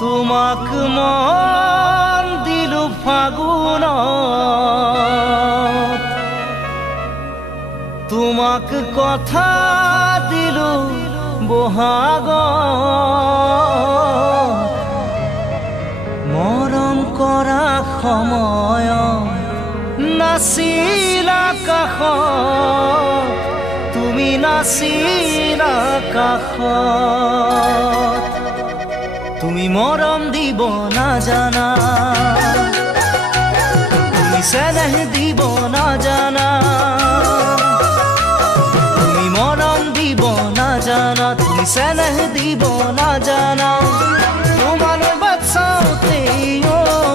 তোমাক মন দিলো ফাগুনত, তোমাক কথা দিলো বহাগত। মৰম কৰা সময়ত নাছিলা কাষত, তুমি নাছিলা কাষত। তুমি মৰম দিব নাজানা, তুমি চেনেহ দিব নাজানা, তুমি মৰম দিব নাজানা, তুমি চেনেহ দিব নাজানা। তোমালৈ বাট চাওঁতে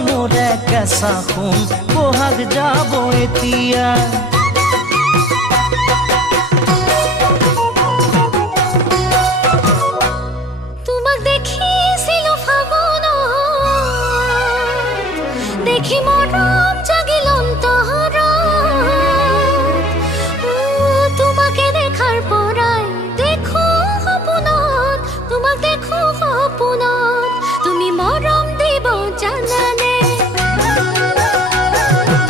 মোৰে কেঁচা সোণ বহাগ যাব এতিয়া। দেখি মৰম জাগিল অন্তৰত, তোমাকে দেখাৰ পৰাই দেখো সপোনত, তোমাক দেখো সপোনত। তুমি মৰম দিব জানানে,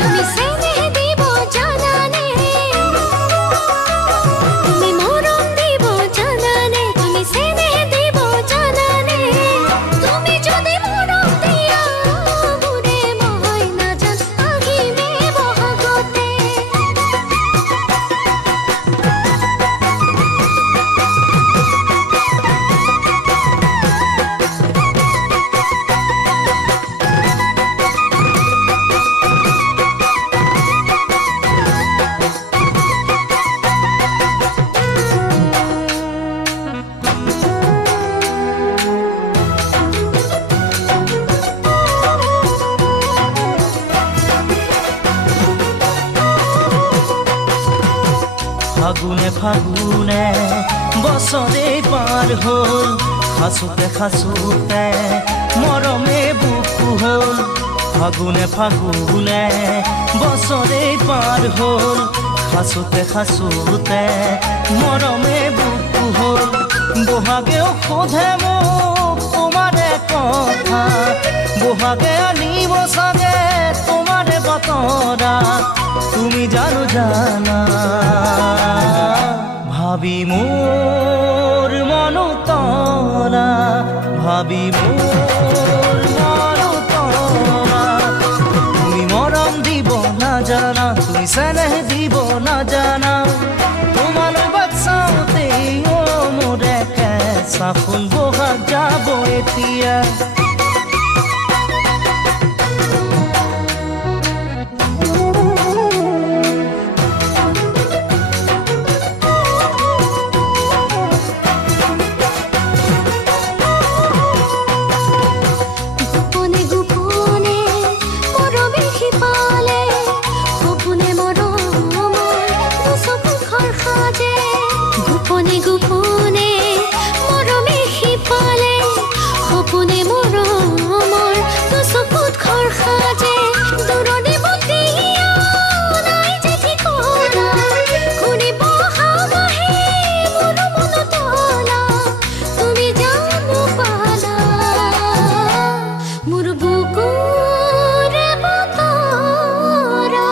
তুমি চেনেহ দিব জানানে, তুমি মৰম দিব জানানে, তুমি চেনেহ দিব জানানে। তুমি যদি মৰম দিয়া ফাগুনে ফাগুনে বছৰে পাৰ হ'ল, খাচোতে খাচোতে মৰমে বুকু হ'ল। ফাগুনে ফাগুনে বছৰে পাৰ হ'ল, খাচোতে খাচোতে মৰমে বুকু হ'ল। বহাগেও সোধে মোক তোমাৰে কথা, বহাগে আনিব চাগে তোমাৰে বতৰা। তুমি জানো জানা ভাবি মোৰ মন তৰা, ভাবি মোৰ মন তৰা। তুমি মৰম দিব নাজানা, তুমি চেনেহ দিব নাজানা। তোমালৈ বাট চাওঁতে মোৰে কেঁচা সোণ বহাগ যাব এতিয়া। গোপনে গোপনে মৰমে শিপালে, সপোনে মৰমৰ চকুত ঘৰ সাজে। দূৰণি বতিয়া নাই যে ঠিকনা, ঘূৰিব সামাহে মোৰ মন তলা। তুমি জানো পালা মোৰ বুকুৰে বতৰা,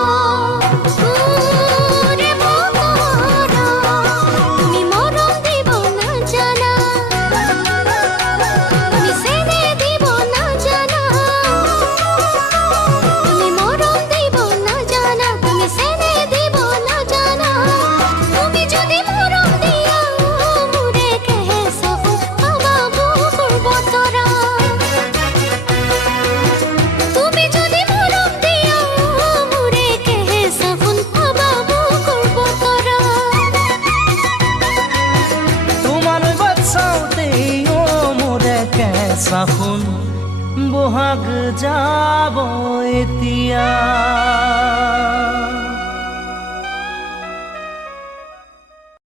কেঁচা সোণ বহাগ যাব এতিয়া।